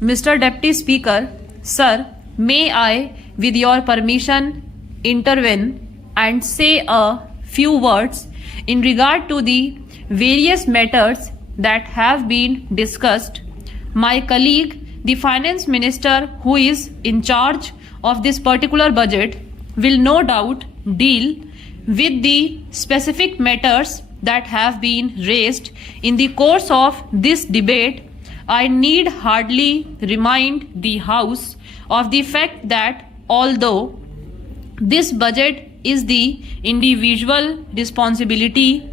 Mr. Deputy Speaker, Sir, may I, with your permission, intervene and say a few words in regard to the various matters that have been discussed. My colleague, the Finance Minister, who is in charge of this particular budget, will no doubt deal with the specific matters that have been raised in the course of this debate. I need hardly remind the House of the fact that although this budget is the individual responsibility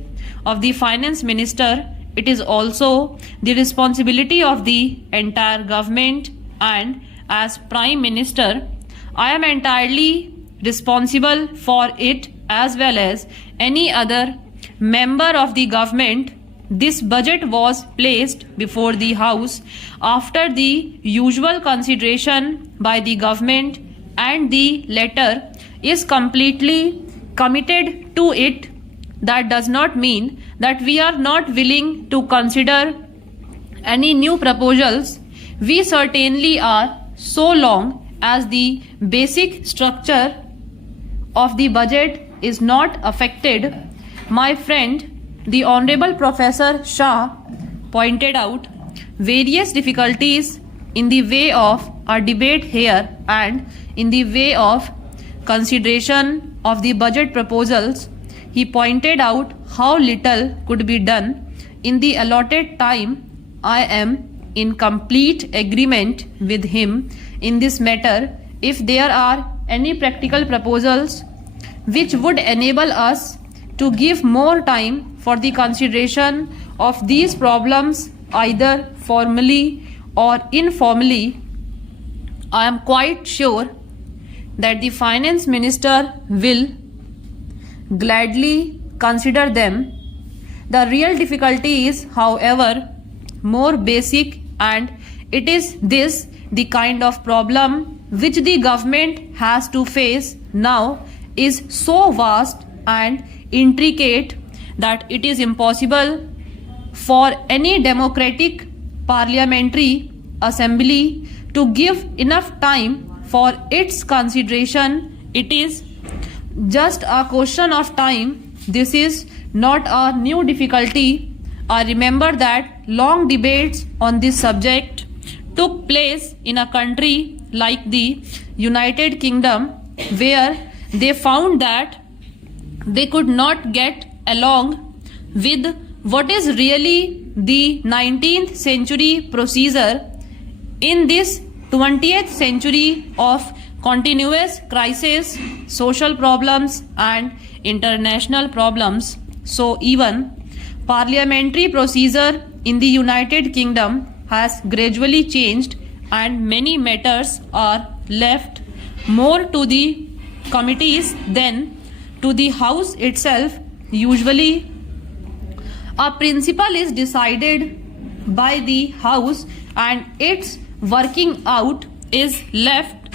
of the Finance Minister, it is also the responsibility of the entire government, and as Prime Minister, I am entirely responsible for it as well as any other member of the government. This budget was placed before the House after the usual consideration by the government, and the latter is completely committed to it. That does not mean that we are not willing to consider any new proposals. We certainly are, so long as the basic structure of the budget is not affected. My friend, the Honorable Professor Shah, pointed out various difficulties in the way of our debate here and in the way of consideration of the budget proposals. He pointed out how little could be done in the allotted time. I am in complete agreement with him in this matter. If there are any practical proposals which would enable us to give more time for the consideration of these problems, either formally or informally, I am quite sure that the Finance Minister will gladly consider them. The real difficulty is, however, more basic, and it is this: the kind of problem which the government has to face now is so vast and intricate that it is impossible for any democratic parliamentary assembly to give enough time for its consideration. It is just a question of time. This is not a new difficulty. I remember that long debates on this subject took place in a country like the United Kingdom, where they found that they could not get along with what is really the 19th century procedure in this 20th century of continuous crisis, social problems and international problems. So even parliamentary procedure in the United Kingdom has gradually changed, and many matters are left more to the committees than to the House itself. Usually a principle is decided by the House and its working out is left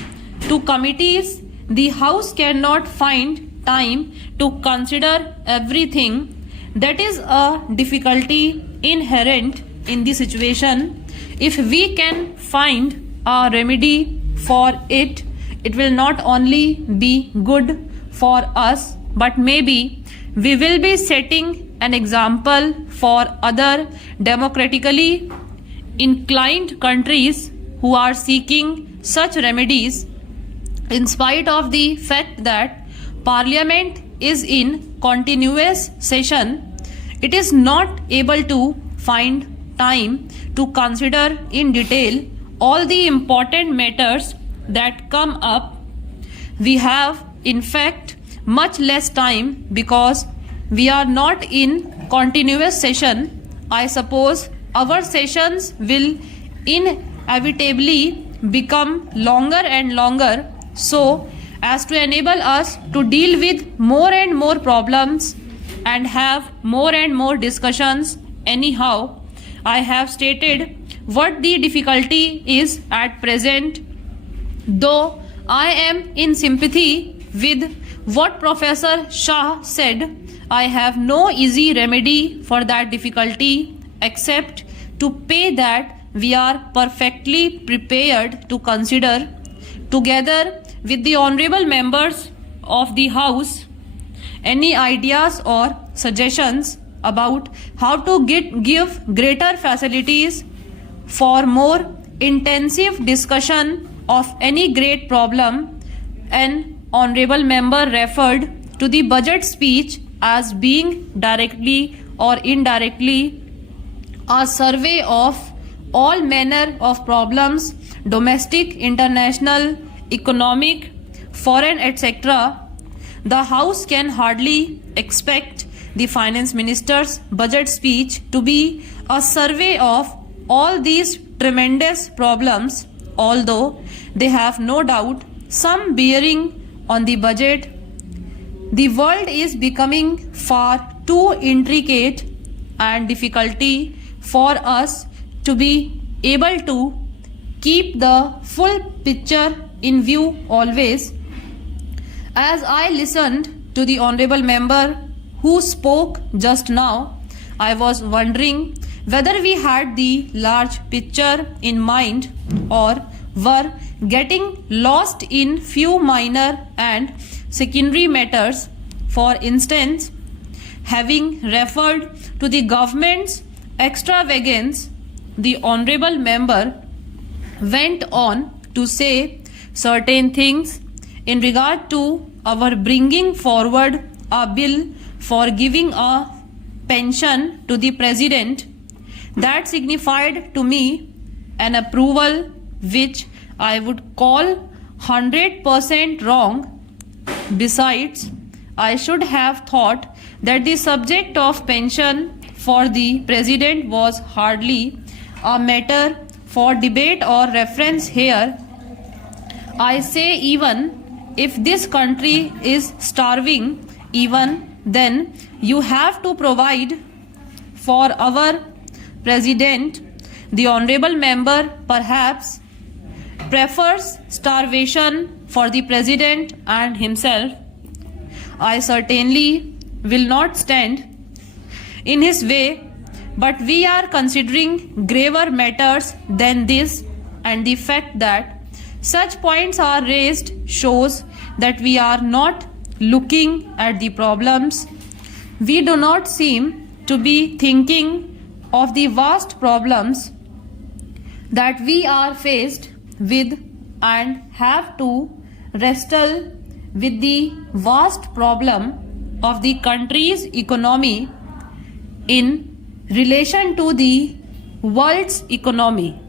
to committees. The House cannot find time to consider everything. That is a difficulty inherent in the situation. If we can find a remedy for it, it will not only be good for us, but maybe we will be setting an example for other democratically inclined countries who are seeking such remedies. In spite of the fact that Parliament is in continuous session, it is not able to find time to consider in detail all the important matters that come up. We have, in fact, much less time because we are not in continuous session. I suppose our sessions will inevitably become longer and longer, so as to enable us to deal with more and more problems and have more and more discussions. Anyhow, I have stated what the difficulty is at present. Though I am in sympathy with what Professor Shah said, I have no easy remedy for that difficulty except to pay that we are perfectly prepared to consider, together with the honorable members of the House, any ideas or suggestions about how to give greater facilities for more intensive discussion of any great problem. An honorable member referred to the budget speech as being directly or indirectly a survey of all manner of problems, domestic, international, economic, foreign, etc. The House can hardly expect the Finance Minister's budget speech to be a survey of all these tremendous problems, although they have no doubt some bearing on the budget. The world is becoming far too intricate and difficulty for us to be able to keep the full picture in view always. As I listened to the honorable member who spoke just now, I was wondering whether we had the large picture in mind or were getting lost in few minor and secondary matters. For instance, having referred to the government's extravagance, the honorable member went on to say certain things in regard to our bringing forward a bill for giving a pension to the president that signified to me an approval which I would call 100% wrong. Besides, I should have thought that the subject of pension for the president was hardly a matter for debate or reference here. I say, even if this country is starving, even then you have to provide for our president. The honorable member perhaps prefers starvation for the president and himself. I certainly will not stand in his way, but we are considering graver matters than this, and the fact that such points are raised shows that we are not looking at the problems. We do not seem to be thinking of the vast problems that we are faced with and have to wrestle with the vast problem of the country's economy in relation to the world's economy.